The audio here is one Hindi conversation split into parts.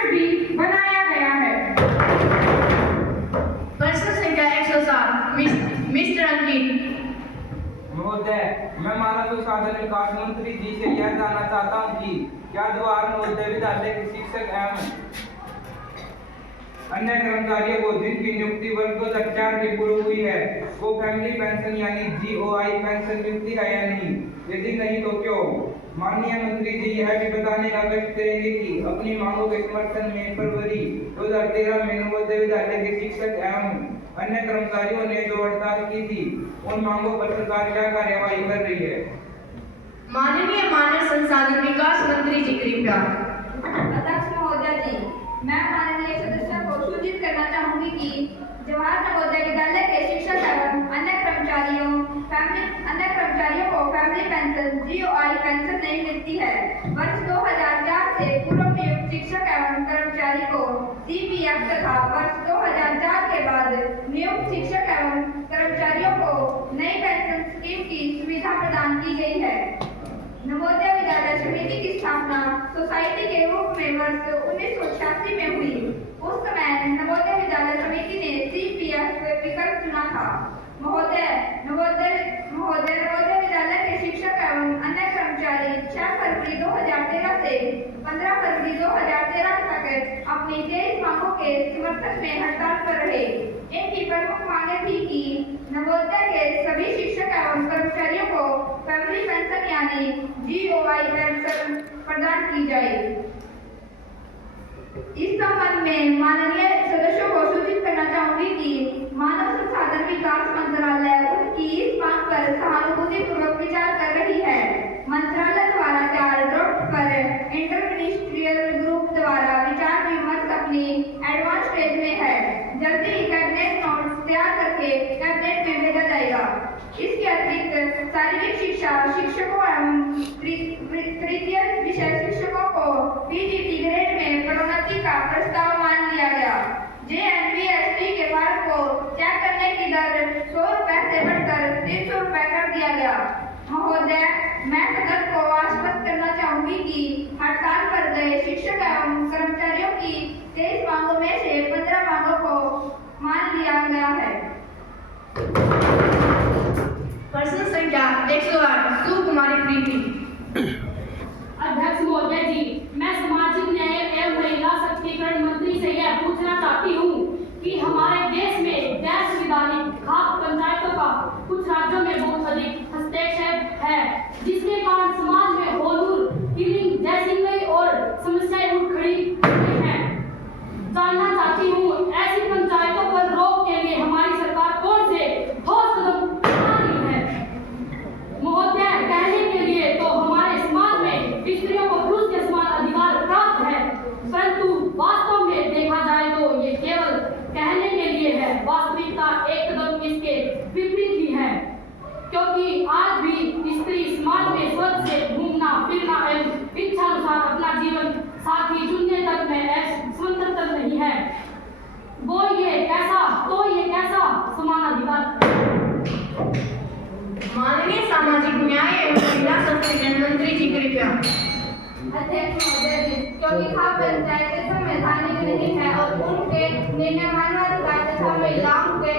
कैंप भी बनाया गया है। प्रश्न संख्या 107 मिस्टर अंकित। महोदय, मैं मानव संसाधन विकास मंत्री जी से यह जानना चाहता हूँ कि क्या जवाहर नवोदय विद्यालय के शिक्षक एवं अन्य कर्मचारियों को जिनकी नियुक्ति वर्ष 2004 के पूर्व हुई है वो फैमिली पेंशन यानी GOI पेंशन मिलती है या नहीं? यदि नहीं तो क्यों? माननीय मंत्री जी यह भी बताने का कष्ट करेंगे कि अपनी मांगों के समर्थन में फरवरी 2013 में नवोदय विद्यालय के शिक्षक एवं अन्य कर्मचारियों ने जो हड़ताल की थी उन मांगों पर सरकार क्या कार्यवाही कर रही है? माननीय मानव संसाधन विकास मंत्री जी कृपया। अध्यक्ष महोदय जी, मैं माननीय सदस्य को सूचित करना चाहूंगी कि जवाहर नवोदय विद्यालय के शिक्षक एवं अन्य कर्मचारियों को फैमिली पेंशन GOI पेंशन नहीं मिलती है। वर्ष 2004 से पूर्व नियुक्त शिक्षक एवं कर्मचारी को CPF तथा वर्ष 2004 के बाद नियुक्त शिक्षक एवं कर्मचारियों को नई पेंशन स्कीम की सुविधा प्रदान की गई है। नवोदय विद्यालय समिति की स्थापना सोसाइटी के रूप में वर्ष 1986 में हुई। उस समय नवोदय विद्यालय समिति ने CPF विकल्प चुना था। नवोदय विद्यालय के शिक्षक एवं अन्य कर्मचारी 6 फरवरी 2013 से 15 फरवरी 2013 तक अपनी 23 मांगों के समर्थन में हड़ताल पर रहे। इनकी प्रमुख मांगें थी कि नवोदय के सभी शिक्षक एवं कर्मचारियों को फैमिली पेंशन यानी GOI पेंशन प्रदान की जाए। इस संबंध में माननीय सदस्यों को सूचित करना चाहूंगी कि मानव संसाधन विकास मंत्रालय उनकी इस मांग पर सहानुभूतिपूर्वक विचार कर रही है। मंत्रालय द्वारा 4 ड्राफ्ट पर इंटरमिनिस्ट्रियल ग्रुप द्वारा विचार विमर्श अपनी एडवांस स्टेज में है। जल्दी ही कैबिनेट नोट्स तैयार करके कैबिनेट में भेजा जाएगा। इसके अतिरिक्त शारीरिक शिक्षा शिक्षकों एवं तृतीय विषय शिक्षकों को PGT ग्रेड में प्रोन्नति का प्रस्ताव मान लिया गया। JNPST के वर्ग को चेक करने की दर 100 रुपए से बढ़कर 300 रुपए कर दिया गया। महोदय, मैं सदन को आश्वस्त करना चाहूंगी कि हड़ताल पर गए शिक्षक एवं कर्मचारियों की 23 मांगों में से 15 मांगों को मान लिया गया है। प्रश्न संख्या 108 सुकुमारी प्रीति। अध्यक्ष महोदय जी, मैं सामाजिक न्याय एवं महिला सशक्तिकरण मंत्री से यह पूछना चाहती हूँ कि हमारे देश में गैर संवैधानिक खाप पंचायतों का कुछ राज्यों में बहुत अधिक हस्तक्षेप है, जिसके कारण समाज में होलूर किलिंग जैसी कई और समस्याएं उठ खड़ी हैं। जानना चाहती हूँ ऐसी पंचायतों पर रोक के लिए हमारी सरकार कौन से ठोस कदम उठा रही है? महोदय, कहने के लिए तो हमारे समाज में स्त्रियों को पुरुष के समान अधिकार प्राप्त है, परंतु वास्तव में देखा जाए तो ये केवल कहने के लिए है। वास्तविकता एक कदम इसके विपरीत ही है, क्योंकि आज भी स्त्री समाज में स्वतः से घूमना फिरना एवं इच्छानुसार अपना जीवन साथी चुनने तक में स्वतंत्र नहीं है। ये कैसा समान अधिकार? माननीय सामाजिक न्याय एवं महिला सशक्तिकरण मंत्री जी कृपया। अध्यक्ष महोदय जी, क्योंकि खाप पंचायतें संवैधानिक नहीं है और उनके निर्णय मानवाधिकार तथा महिलाओं के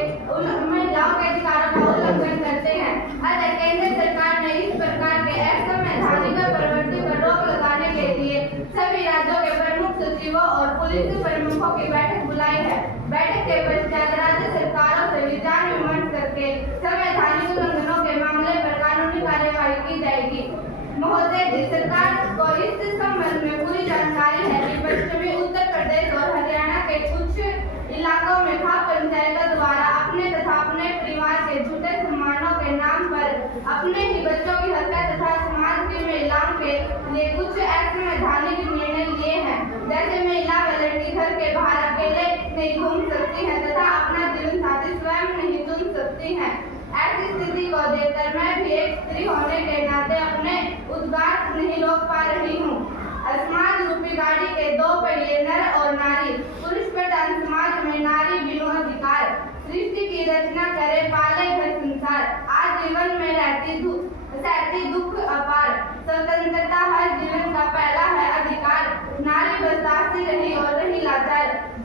अधिकारों का उल्लंघन करते हैं, अतः केंद्र सरकार ने इस प्रकार के असंवैधानिक प्रवृत्ति पर रोक लगाने के लिए सभी राज्यों के प्रमुख सचिवों और पुलिस प्रमुखों की बैठक बुलाई है। बैठक के पश्चात राज्य सरकारों से विचार विमर्श करके संवैधानिक उल्लंघनों के मामले पर कानूनी कार्यवाही की जाएगी। महोदय जी, सरकार को इस संबंध में पूरी जानकारी है कि पश्चिमी उत्तर प्रदेश और हरियाणा के कुछ इलाकों में खाप पंचायतों द्वारा अपने तथा अपने परिवार के झूठे सम्मानों के नाम पर अपने ही बच्चों की हत्या तथा समाज की महिलाओं के लिए कुछ असंवैधानिक निर्णय लिए हैं, जैसे महिला वॉलंटियर घर के बाहर अकेले नहीं घूम सकती है तथा अपना जीवन साथी स्वयं नहीं चुन सकती है। ऐसी स्थिति को देखकर मैं भी एक स्त्री होने के नाते अपने उद्गार नहीं रोक पा रही हूँ। समाज रूपी गाड़ी के 2 पहिए नर और नारी, पुरुष प्रधान समाज में नारी बिनु अधिकार, सृष्टि की रचना करे पाले घर संसार, आज जीवन में रहती दुख अपार, स्वतंत्रता हर जीवन का पहला है अधिकार, नारी बस दासी रही और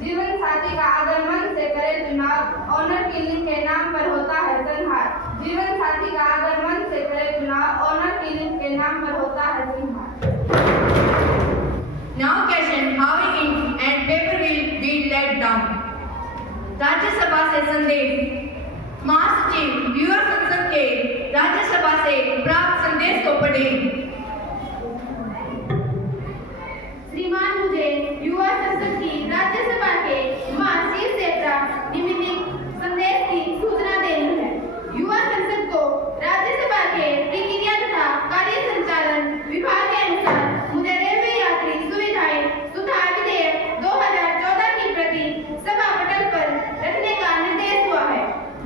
जीवन साथी का अगर मन से करे चुनाव, ऑनर किलिंग के नाम पर होता है संहार। जीवन साथी का अगर मन से करे चुनाव, ऑनर किलिंग के नाम पर होता है संहार। Now question, how ink and paper will be let down. Rajya Sabha से संदेश। महासचिव युवा संसद के राज्यसभा से प्राप्त संदेश को पढ़ें। श्रीमान, मुझे युवा संसद की राज्यसभा के महासचिव से प्राप्त निम्नलिखित संदेश की सूचना देनी है। युवा संसद को राज्यसभा के प्रक्रिया तथा कार्य संचालन विभाग के अनुसार मुझे रेलवे यात्री सुविधाएं सुधार विधेयक 2014 की प्रति सभा पटल पर रखने का निर्देश हुआ है,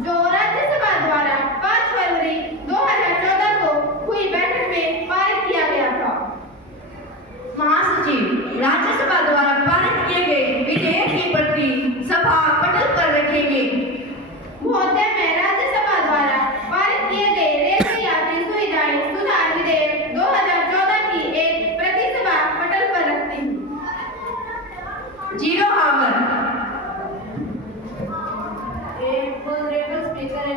जो राज्यसभा द्वारा 5 फरवरी 2014 को हुई बैठक में पारित किया गया था। महासचिव, राज्यसभा द्वारा पारित किए गए विधेयक की प्रति सभा पटल पर रखेंगे। महोदय, मैं राज्यसभा द्वारा पारित किए गए रेलवे यात्री सुविधाएं सुधार विधेयक 2014 की एक प्रति सभा पटल पर रखती हूँ। Zero hour. Honorable Speaker,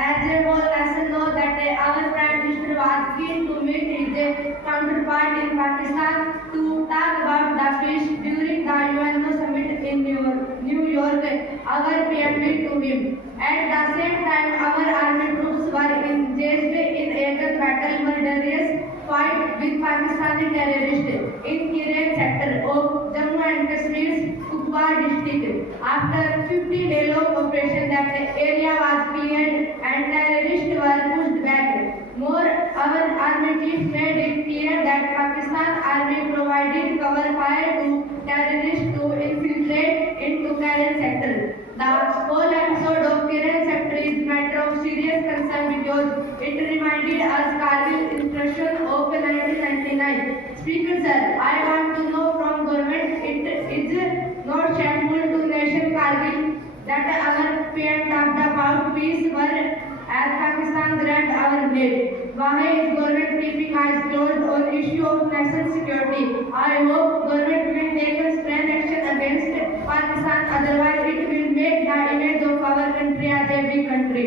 as a whole nation know that our Prime Minister was keen to meet his counterpart in Pakistan to talk about the peace during the UNO summit in New York. Our PM met to him. At the same time, our army troops were engaged in a battle murderous fight with Pakistani terrorists in Kiran sector of Jammu and Kashmir's Kupwara district. After 50-day long operation, that area was cleared and terrorists were pushed back. More, our army chief made it clear that Pakistan army provided cover fire to terrorists to infiltrate into Kiran sector. The whole episode of Kiran sector is matter of serious concern because it reminded us Kargil intrusion of 1999. Speaker sir, I want to know from government, it is not shameful to nation Kargil that our PM talked about peace were as Pakistan grant our need. Why is government keeping eyes closed on issue of national security? I hope government will take a stern action against Pakistan, otherwise it will make the image of our country as a weak country.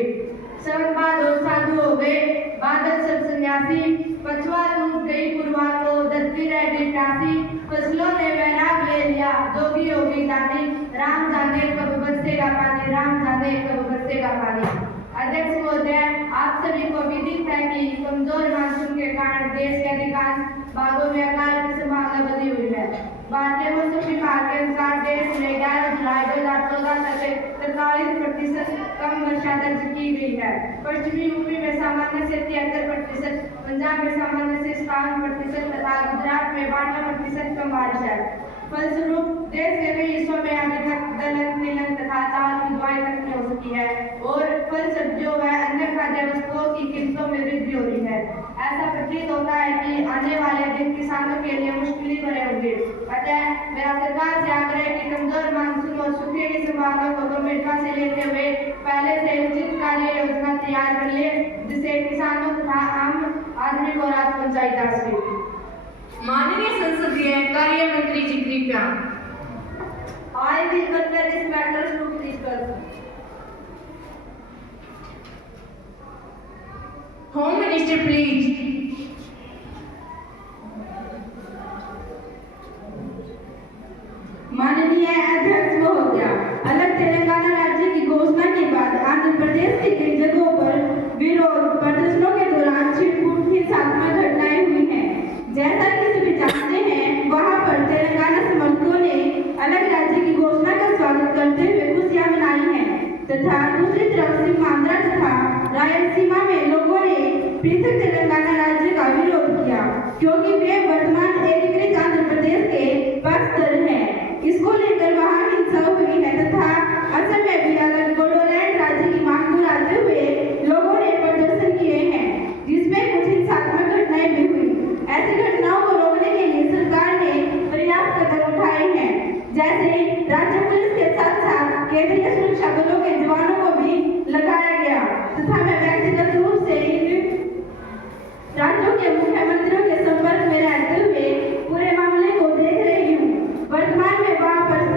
सब बादल साधु हो गए, बादल सब सन्यासी, पछुआ टूट गई पुरवा को, धरती रह गई प्यासी, फसलों ने वैराग ले लिया, जोगी होगी जानी, राम जाने कब बरसेगा पानी, राम जाने कब बरसेगा पानी। अध्यक्ष महोदय, आप सभी को विदित है कि कमजोर मानसून के कारण देश के अधिकांश भागों में अकाल की संभावना बनी हुई है। भारतीय मौसम विभाग के अनुसार देश में 11 जुलाई 2014 तक 43% कम वर्षा दर्ज की गई है। पश्चिमी यूपी में सामान्य से 73%, पंजाब में सामान्य से 57% तथा गुजरात में 52% कम बारिश है। फलस्वरूप देश के कई हिस्सों में अभी तक दलहन, तिलहन तथा चावल की बुआई तक नहीं हो सकी है और फल सब्जियों व अन्य खाद्य वस्तुओं की कीमतों में वृद्धि हो रही है। ऐसा प्रतीत होता है कि आने वाले दिन किसानों के लिए मुश्किल भरे होंगे। अतः मेरा सरकार से आग्रह है कि कमजोर मानसून और सूखे की संभावना को गंभीरता से लेते हुए पहले से उचित कार्य योजना तैयार कर ले, जिससे किसानों तथा आम आदमी को राहत पहुंचाई जा सके। माननीय संसदीय कार्य मंत्री जी कृपया। I will convey this matter to Minister. Home Minister please. माननीय अध्यक्ष महोदय, अलग तेलंगाना राज्य की घोषणा के बाद आंध्र प्रदेश के कई जगहों पर विरोध प्रदर्शनों के दौरान छिटपुट हिंसात्मक घटनाएं हुई हैं। जैसा कि सभी जानते हैं, वहां पर तेलंगाना समर्थकों ने अलग राज्य की घोषणा का स्वागत करते हुए खुशियां मनाई हैं तथा दूसरी तरफ सीमांध्र तथा रायलसीमा में लोगों ने पृथक तेलंगाना राज्य का विरोध किया, क्योंकि वे वर्तमान एकीकृत आंध्र प्रदेश के पक्षधर हैं। इसको लेकर वहां हिंसा हुई है तथा असम में भी अलग बोडोलैंड राज्य की मांग दोहराते हुए लोगों ने प्रदर्शन किए हैं, जिसमें कुछ हिंसात्मक घटनाएं भी हुई। ऐसी घटनाओं को रोकने के लिए सरकार ने पर्याप्त कदम उठाए हैं, जैसे राज्य पुलिस के साथ साथ केंद्रीय सुरक्षा बलों के जवानों को भी लगाया गया तथा मैं व्यक्तिगत रूप से इन राज्यों के मुख्यमंत्रियों के संपर्क में रहते हुए पूरे मामले को देख रही हूँ। वर्तमान में वहाँ पर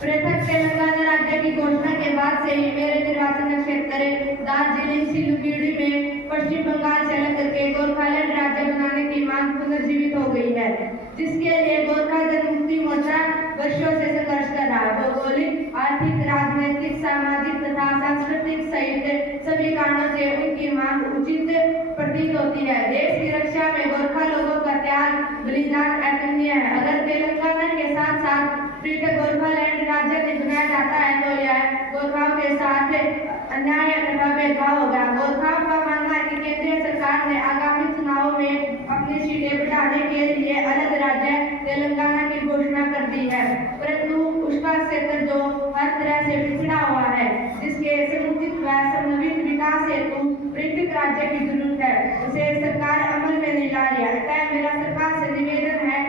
पृथक तेलंगाना राज्य की घोषणा के बाद से ही मेरे निर्वाचन क्षेत्र दार्जिलिंग सिलीगुड़ी में पश्चिम बंगाल से अलग करके गोरखालैंड राज्य बनाने की मांग पुनर्जीवित हो गई है, जिसके लिए गोरखा जनमुक्ति मोर्चा वर्षों से संघर्ष कर रहा है। भौगोलिक, आर्थिक, राजनीतिक, सामाजिक तथा सांस्कृतिक सहित सभी कारणों से उनकी मांग उचित प्रतीत होती है। देश की रक्षा में गोरखा लोगों का त्याग बलिदान अतुलनीय है। अगर तेलंगाना के साथ साथ पृथक गोरखालैंड राज्य नहीं बनाया जाता है तो यह गोरखाओं के साथ अन्याय तथा भेदभाव होगा। गोरखाओं का मानना है कि केंद्रीय सरकार ने आगामी चुनावों में अपनी सीटें बढ़ाने के लिए अलग राज्य तेलंगाना की घोषणा कर दी है, परंतु उसका क्षेत्र जो हर तरह से पिछड़ा हुआ है, जिसके समुचित व समन्वित विकास हेतु पृथक राज्य की जरूरत है, उसे सरकार अमल में नहीं ला रही है। अतः मेरा सरकार से निवेदन है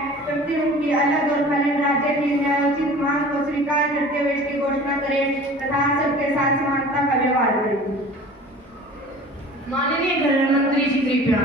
कि अलग गोरखालैंड राज्य की न्यायोचित मांग को स्वीकार करते हुए इसकी घोषणा करें तथा सबके साथ समानता का व्यवहार करें। माननीय गृह मंत्री जी कृपया।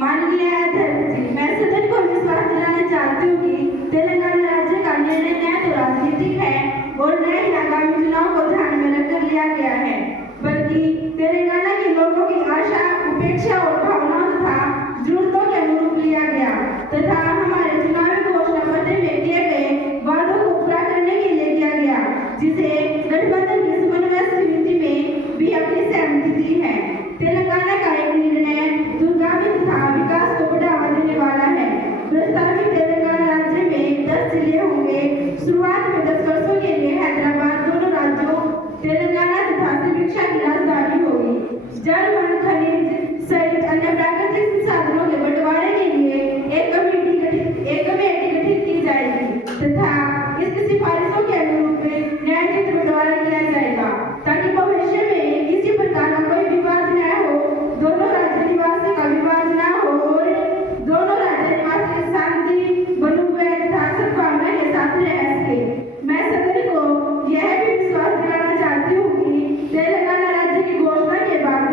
माननीय अध्यक्ष जी, मैं सदन को विश्वास दिलाना चाहती हूँ कि तेलंगाना राज्य का निर्णय न तो राजनीतिक है और न ही आगामी चुनाव को ध्यान में रखकर लिया गया है, बल्कि तेलंगाना के लोगों की आशा, उपेक्षा और भावनाओं तथा जरूरतों के अनुरूप लिया गया तथा हमारे चुनावी घोषणा पत्र में किए गए वादों को पूरा करने के लिए किया गया, जिसे गठबंधन की समन्वय समिति में भी अपनी सहमति दी है। तेलंगाना का एक निर्णय दूरगामी तथा विकास को बढ़ावा देने वाला है। प्रस्तावित तेलंगाना राज्य में 10 जिले होंगे। शुरुआत में 10 वर्षों के लिए हैदराबाद दोनों राज्यों तेलंगाना तथा शिक्षा की राजधानी होगी। जल, वन, खनिज सहित अन्य प्राकृतिक संसाधनों के बंटवारे के लिए एक कमेटी गठित की जाएगी तथा इसकी सिफारिशों के अनुरूप न्यायोचित बंटवारा किया जाएगा, ताकि भविष्य में किसी प्रकार का कोई विवाद न हो, दोनों राज्य निवासी का विवाद न हो और दोनों राज्य निवासी शांति, बंधुत्व तथा सद्भावना के साथ रह सके। मैं सदन को यह भी विश्वास दिलाना चाहती हूँ कि तेलंगाना राज्य की घोषणा के बाद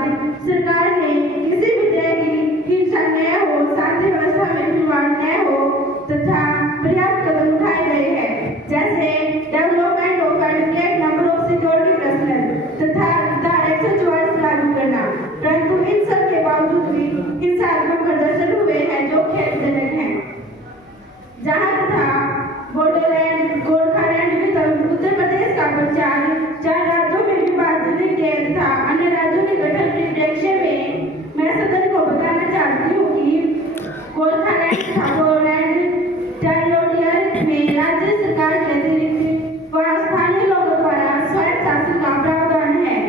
सरकार ने किसी भी तरह की हिंसा न हो, शांति व्यवस्था में खिलवाड़ न हो तथा पर्याप्त कदम उठाए गए हैं, जैसे development of educate number of security personnel तथा धारा 144 लागू करना। परंतु इन सब के बावजूद भी हिंसात्मक प्रदर्शन हुए हैं जो खेदजनक हैं। जहाँ तथा बोडोलैंड, गोरखालैंड विरुद्ध उत्तर प्रदेश का प्रचार 4 राज्यों में विभाजन के तथा अन्य राज्यों के गठन के परिप्रेक्ष्य में मैं सदन को बताना चाहती हूँ कि गोरखालैंड तथा बोडोलैंड टेरिटोरियल में राज्य सरकार के अतिरिक्त वहाँ स्थानीय लोगों द्वारा स्वायत्त शासन का प्रावधान है,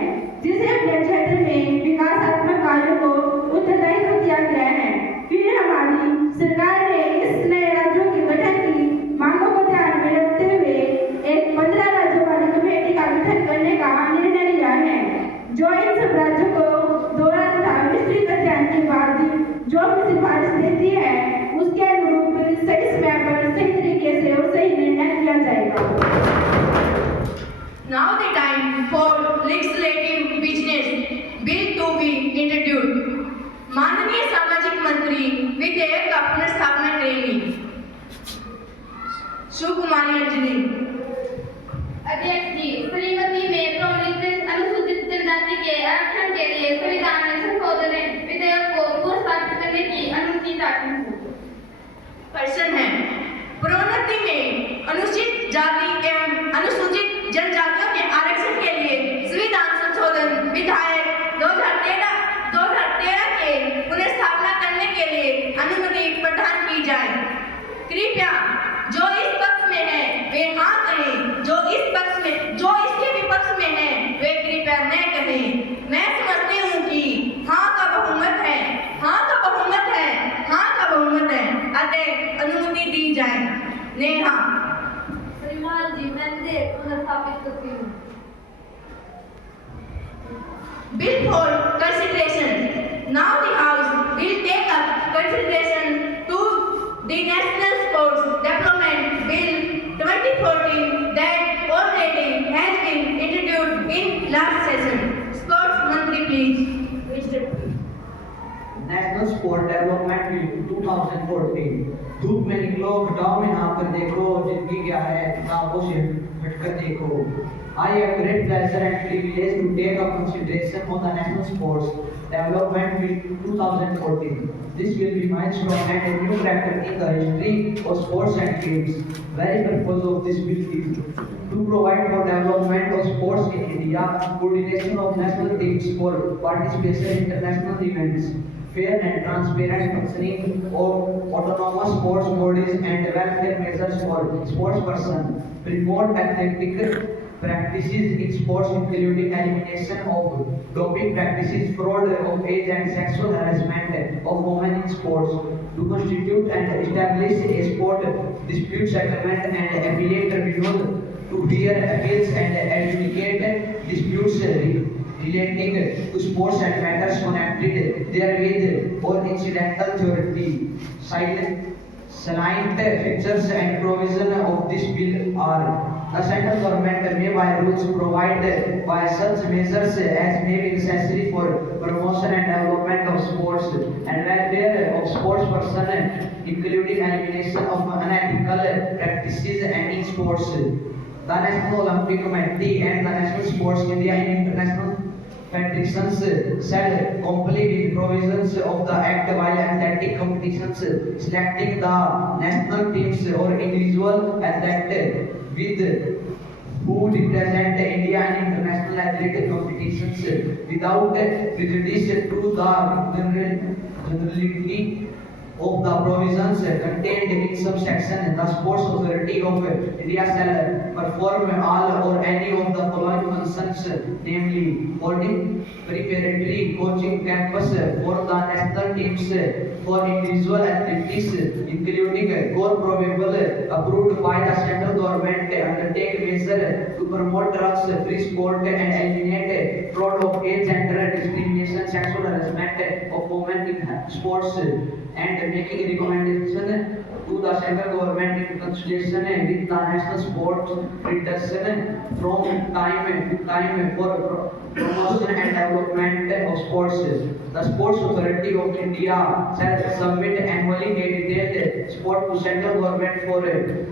जिसे अपने क्षेत्र में विकासात्मक कार्यों को उत्तरदायित्व दिया गया है। फिर हमारी सरकार ने इस नए राज्यों के गठन की मांगों को ध्यान में रखते हुए एक 15 राज्यों वाली कमेटी का गठन करने का निर्णय लिया है, जो इन सब राज्यों को दोहरा तथा विस्तृत अध्ययन के बाद जो भी सिफारिश देती है उसके अनुरूप सही समय पर सही तरीके से और सही निर्णय किया जाएगा। Now the time for legislative business bill to be introduced. माननीय सामाजिक मंत्री विधेयक का पुनर्स्थापना करेंगी। सुकुमारी अंजलि। अध्यक्ष जी, श्रीमती में प्रोमिनेंट अनुसूचित जनजाति के आरक्षण के लिए संविधान में संशोधन विधेयक को पुनर्स्थापित करने की अनुमति चाहती हूँ। प्रश्न है, प्रोन्नति में अनुसूचित जाति एवं अनुसूचित जनजातियों के आरक्षण के लिए संविधान संशोधन विधेयक 2013 के पुनर्स्थापना करने के लिए अनुमति प्रदान की जाए। कृपया जो इस पक्ष में है वे हाँ कहें, जो इसके विपक्ष में है वे कृपया न कहें। मैं समझती हूँ कि हाँ का बहुमत है, अतः अनुमति दी जाए। नेहा। श्रीमान जी, मैं विधेयक पुनर्स्थापित करती हूँ। Bill for consideration. Now the House will take up consideration to the National Sports Development Bill 2014 that already has been introduced in last session. Sports Mantri, please. National sport development bill 2014। धूप में निकलो, घटाओ में नहा कर देखो, जिंदगी क्या है किताबों से हटकर देखो। I have great pleasure and privilege to take up consideration on the National Sports Development Bill 2014. This will be milestone and a new chapter in the history of sports and games. Very purpose of this bill is to provide for development of sports in India, coordination of national teams for participation in international events, fair and transparent functioning of autonomous sports bodies and welfare measures for sports persons, promote athletic practices in sports including elimination of doping practices, fraud of age and sexual harassment of women in sports, to constitute and establish a sport dispute settlement and appellate tribunal to hear appeals and adjudicate disputes relating to sports and matters connected therewith or incidental theory. Salient features and provision of this bill are: the central government may by rules provide by such measures as may be necessary for promotion and development of sports and welfare of sports persons, including elimination of unethical practices in sports. The National Olympic Committee and the National Sports India and International Federations shall comply with provisions of the Act while athletic competitions, selecting the national teams or individual athletes with who represent India in international athletic competitions without prejudice to the generality of the provisions contained in subsection. The Sports Authority of India shall perform all or any of the following functions, namely holding preparatory coaching campus for the national teams for individual athletes, including core probable approved by the central government, undertake measures to promote drugs-free sport and eliminate fraud of age, gender discrimination, sexual harassment of women in sports, and making recommendation to the central government in consultation with the national sports federation from time to time for promotion and development of sports. The Sports Authority of India shall submit annually a detailed sport to central government for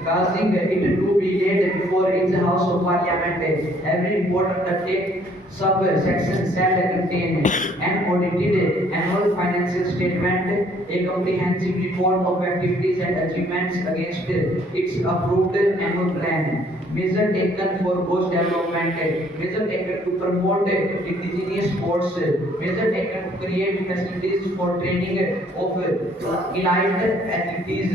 causing it to be laid before its House of Parliament. Every report undertake subsection shall contain an audited annual financial statement, a comprehensive report of activities and achievements against its approved annual plan, measure taken for coach development, measure taken to promote indigenous sports, measure taken to create facilities for training of elite athletes,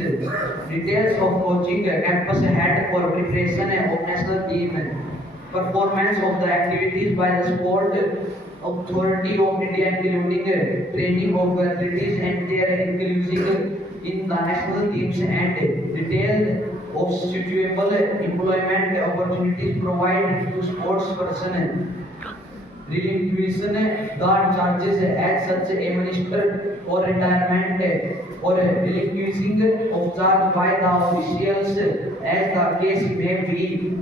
details of coaching campus head for preparation of national team, performance of the activities by the Sport Authority of India, including training of athletes and their inclusion in the national teams, and detail of suitable employment opportunities provided to sports personnel. Relinquishing the charges as such a minister or retirement or relinquishing of charge by the officials as the case may be.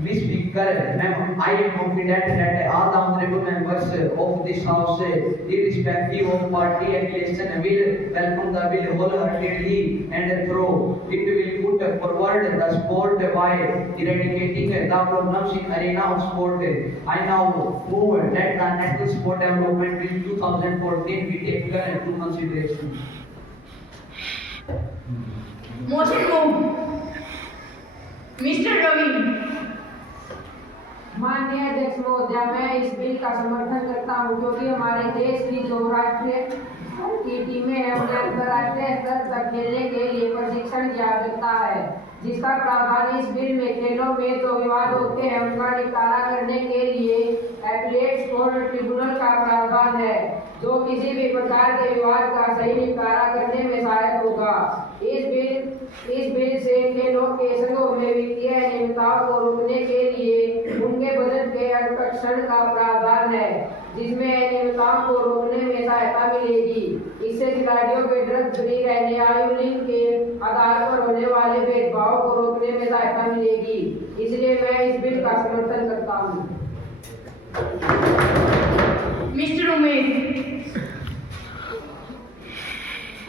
Ms. Speaker, ma'am, I am confident that all the honorable members of this House, irrespective of party affiliation, will welcome the bill wholeheartedly and through. It will put forward the sport by eradicating the problems in arena of sport. I now move that the National Sport Development Bill 2014 be taken into consideration. Motion moved. Mr. Ravi. माननीय अध्यक्ष महोदय, मैं इस बिल का समर्थन करता हूं क्योंकि हमारे देश की जो राष्ट्रीय की टीमें हैं उन्हें अंतर्राष्ट्रीय स्तर तक खेलने के लिए प्रशिक्षण की आवश्यकता है, जिसका प्रावधान इस बिल में खेलों में जो विवाद होते हैं उनका निपटारा करने के लिए एपीलेट स्पोर्ट ट्रिब्यूनल का प्रावधान है, जो किसी भी प्रकार के विवाद का सही निपटारा करने में सहायक होगा। इस बिल से खेलों के संघों में वित्तीय अनियमितताओं को रोकने के लिए उनके बजट के आरक्षण का प्रावधान है, जिसमें अनियमितताओं को रोकने में सहायता मिलेगी। इससे खिलाड़ियों के ड्रग फ्री रहने, आयु लिंग के आधार पर होने वाले भेदभाव को रोकने में सहायता मिलेगी। इसलिए मैं इस बिल का समर्थन करता हूँ। Mr. Umesh.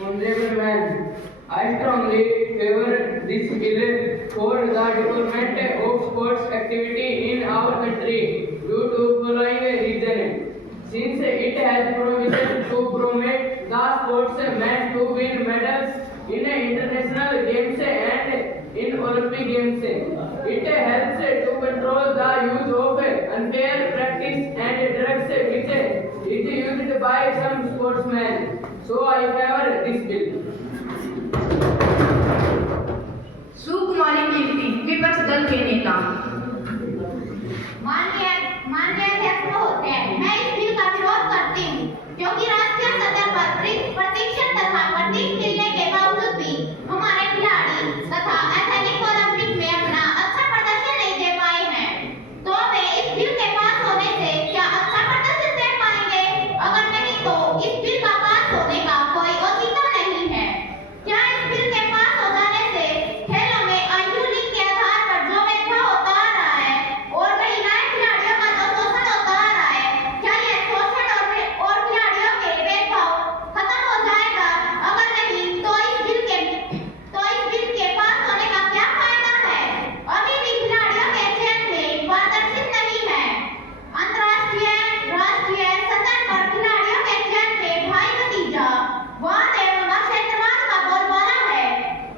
Honorable Man, I strongly favor this bill for the development of sports activity in our country due to following reason. Since it has provision to promote the sportsmen to win medals in international games and in Olympic games. It helps to control the use of unfair practice and drugs which is used by some sportsmen. So I favor this bill. सुकुमारी कीर्ति विपक्ष दल के नेता। माननीय अध्यक्ष महोदय, मैं इस बिल का विरोध करती हूँ क्योंकि राष्ट्रीय सतह पर प्रशिक्षण तथा प्रतीक मिलने के बावजूद भी हमारे खिलाड़ी तथा एथलीट ओलंपिक में अपना अच्छा प्रदर्शन नहीं दे पाए हैं। तो वे इस बिल के पास होने से क्या अच्छा प्रदर्शन दे पाएंगे? अगर नहीं तो इस बिल का पास होने का कोई औचित्य नहीं है। क्या इस बिल के पास हो जाने से खेलों में आयु लिंग के आधार पर जो भेदभाव होता आ रहा है और महिलाएं खिलाड़ियों का जो शोषण होता आ रहा है, क्या ये शोषण और खिलाड़ियों के भेदभाव खत्म हो जाएगा? अगर नहीं तो इस बिल के पास होने का क्या फायदा है? अभी भी खिलाड़ियों के चयन में पारदर्शिता नहीं है। अंतर्राष्ट्रीय राष्ट्रीय सतह पर खिलाड़ियों के चयन में भाई भतीजा वाद एवं क्षेत्रवाद का बोलबाला है।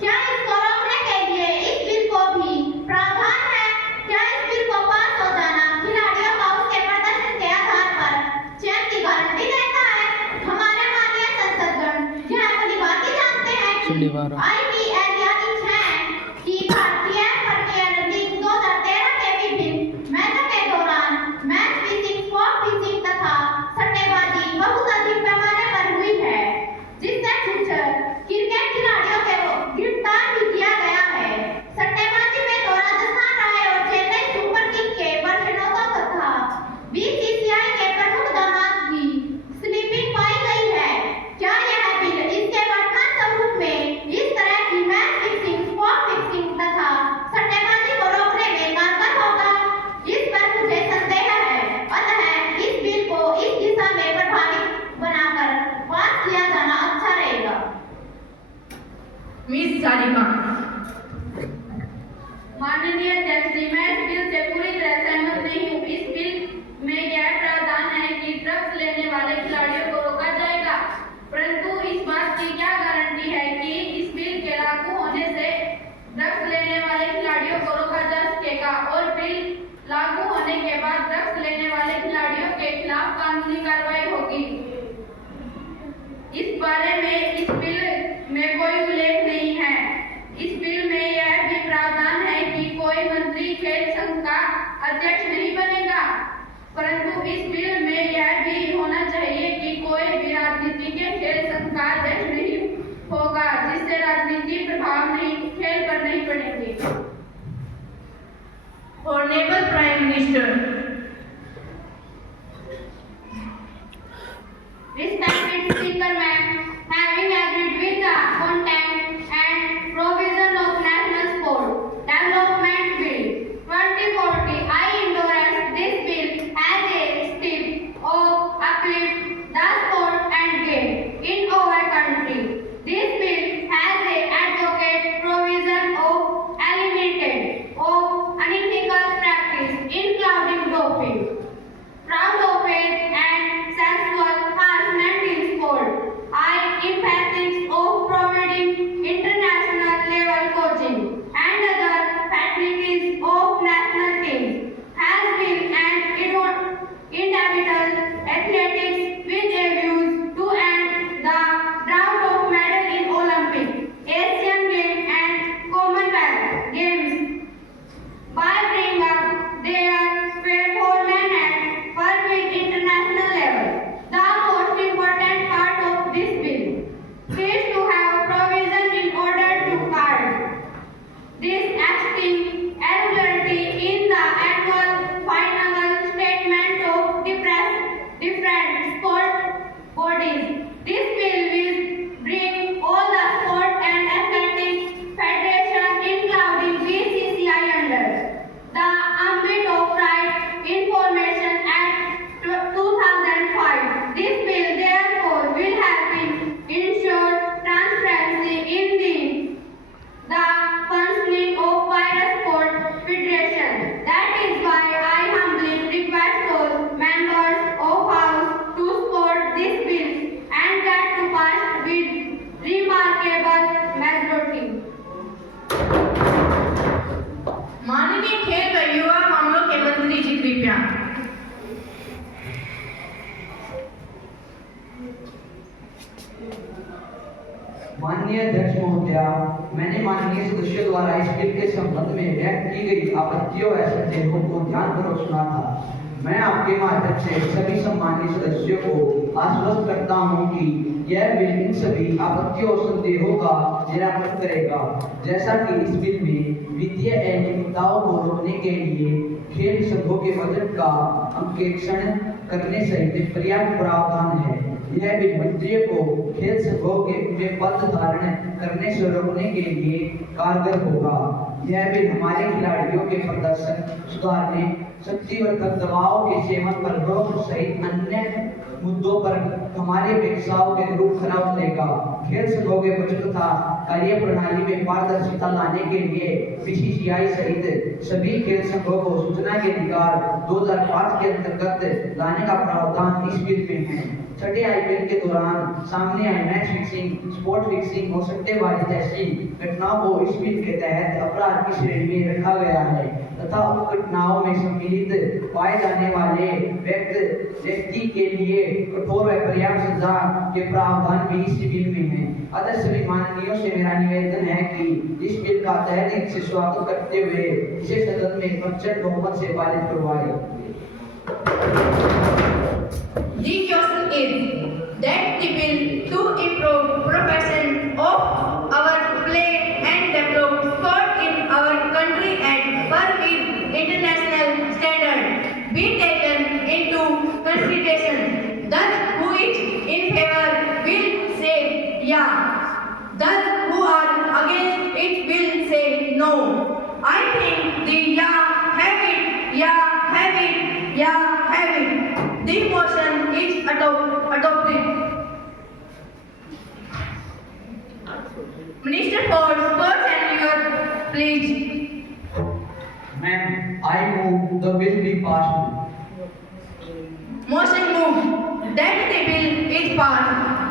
क्या इसको रोकने के लिए इस बिल को भी प्रावधान है? क्या इस बिल को पास हो जाना खिलाड़ियों का उसके प्रदर्शन के आधार पर चयन की गारंटी देता है? हमारे माननीय संसदगण यह अपनी बात ही जानते हैं कि IPL यानी की भारतीय प्रीमियर लीग 2013 के विभिन्न मैचों के दौरान मैच फिक्सिंग, स्पॉट फिक्सिंग तथा सट्टेबाजी बहुत अधिक पैमाने पर हुई है, जिससे कुछ क्रिकेट खिलाड़ियों को गिरफ्तार भी किया गया है। सट्टेबाजी में तो राजस्थान रॉयल और चेन्नई सुपर किंग्स के वर्षनों तथा BCCI के प्रमुख दामाद की स्लिपिंग पाई गई है। क्या यह बिल इसके वर्तमान स्वरूप में इस तरह की मैच फिक्सिंग, स्पॉट फिक्सिंग तथा सट्टेबाजी को रोकने में कारगर होगा? इस पर मुझे संदेह है। अतः इस बिल को इस दिशा में प्रभावी बनाकर पास किया जाना अच्छा रहेगा। मिस सारिका। माननीय अध्यक्ष जी, मैं इस बिल से पूरी तरह सहमत नहीं हूँ। इस बिल में यह प्रावधान है कि ड्रग्स लेने वाले खिलाड़ियों को रोका जाएगा, परंतु इस बात की क्या गारंटी है कि इस बिल के लागू होने से ड्रग्स लेने वाले खिलाड़ियों को रोका जा सकेगा और बिल लागू होने के बाद ड्रग्स लेने वाले खिलाड़ियों के खिलाफ कानूनी कार्रवाई होगी। इस बारे में इस बिल में कोई उल्लेख नहीं है। इस बिल में यह भी प्रावधान है कि कोई मंत्री खेल संघ का अध्यक्ष नहीं बनेगा, परंतु इस बिल में यह भी होना चाहिए कि कोई भी राजनीति के खेल संघ का अध्यक्ष नहीं होगा, जिससे राजनीति प्रभाव नहीं खेल पर नहीं पड़ेंगे। Honorable Prime Minister, Respected Speaker Ma'am, having agreed with the content and provision of National Sport Development Bill 2040, I endorse this bill as a step of uplift the sport and game in our country. This bill has a advocate provision of eliminated of unethical practice, including doping, fraud of faith and sexual harassment in sport. माननीय अध्यक्ष महोदया, मैंने माननीय सदस्यों द्वारा इस बिल के संबंध में व्यक्त की गई आपत्तियों व संदेहों को ध्यानपूर्वक सुना था। मैं आपके माध्यम से सभी सम्मानित सदस्यों को आश्वस्त करता हूं कि यह बिल इन सभी आपत्तियों और संदेहों का निराकरण करेगा। जैसा कि इस बिल में वित्तीय अनियमितताओं को रोकने के लिए खेल संघों के बजट का अंकेक्षण करने सहित पर्याप्त प्रावधान है। यह बिल मंत्रियों को खेल संघों के पद धारण करने से रोकने के लिए कारगर होगा। यह बिल हमारे खिलाड़ियों के प्रदर्शन सुधारने, शक्तिवर्धक दवाओं के सेवन पर रोक सहित अन्य मुद्दों पर हमारी अपेक्षाओं के रूप खरा उतरेगा। खेल संघों के बजट तथा कार्य प्रणाली में पारदर्शिता लाने के लिए बीसीसीआई सहित सभी खेल संघों को सूचना के अधिकार 2005 के अंतर्गत लाने का प्रावधान इस बिल में है। छठे आईपीएल के दौरान सामने आई मैच फिक्सिंग, स्पोर्ट फिक्सिंग और सट्टेबाजी जैसी घटनाओं को इस बिल के तहत अपराध की श्रेणी में रखा गया है तथा उन घटनाओं में सम्मिलित पाए जाने वाले व्यक्ति के लिए कठोर व पर्याप्त सजा के प्रावधान भी इस बिल में है। अतः सभी माननीयों से मेरा निवेदन है कि इस बिल का तहे दिल से स्वागत करते हुए इसे सदन में प्रचंड बहुमत से पारित करवाए। The question is that the bill to improve profession of our play and develop sport in our country and work with international standard be taken into consideration. Thus, who is in favor will say yeah. Those who are against it will say no. I think the yeah have it, yeah have it, yeah have it. The motion is adopted. Minister for Sports and Youth, please. Ma'am, I move the bill be passed. Motion moved that the bill is passed.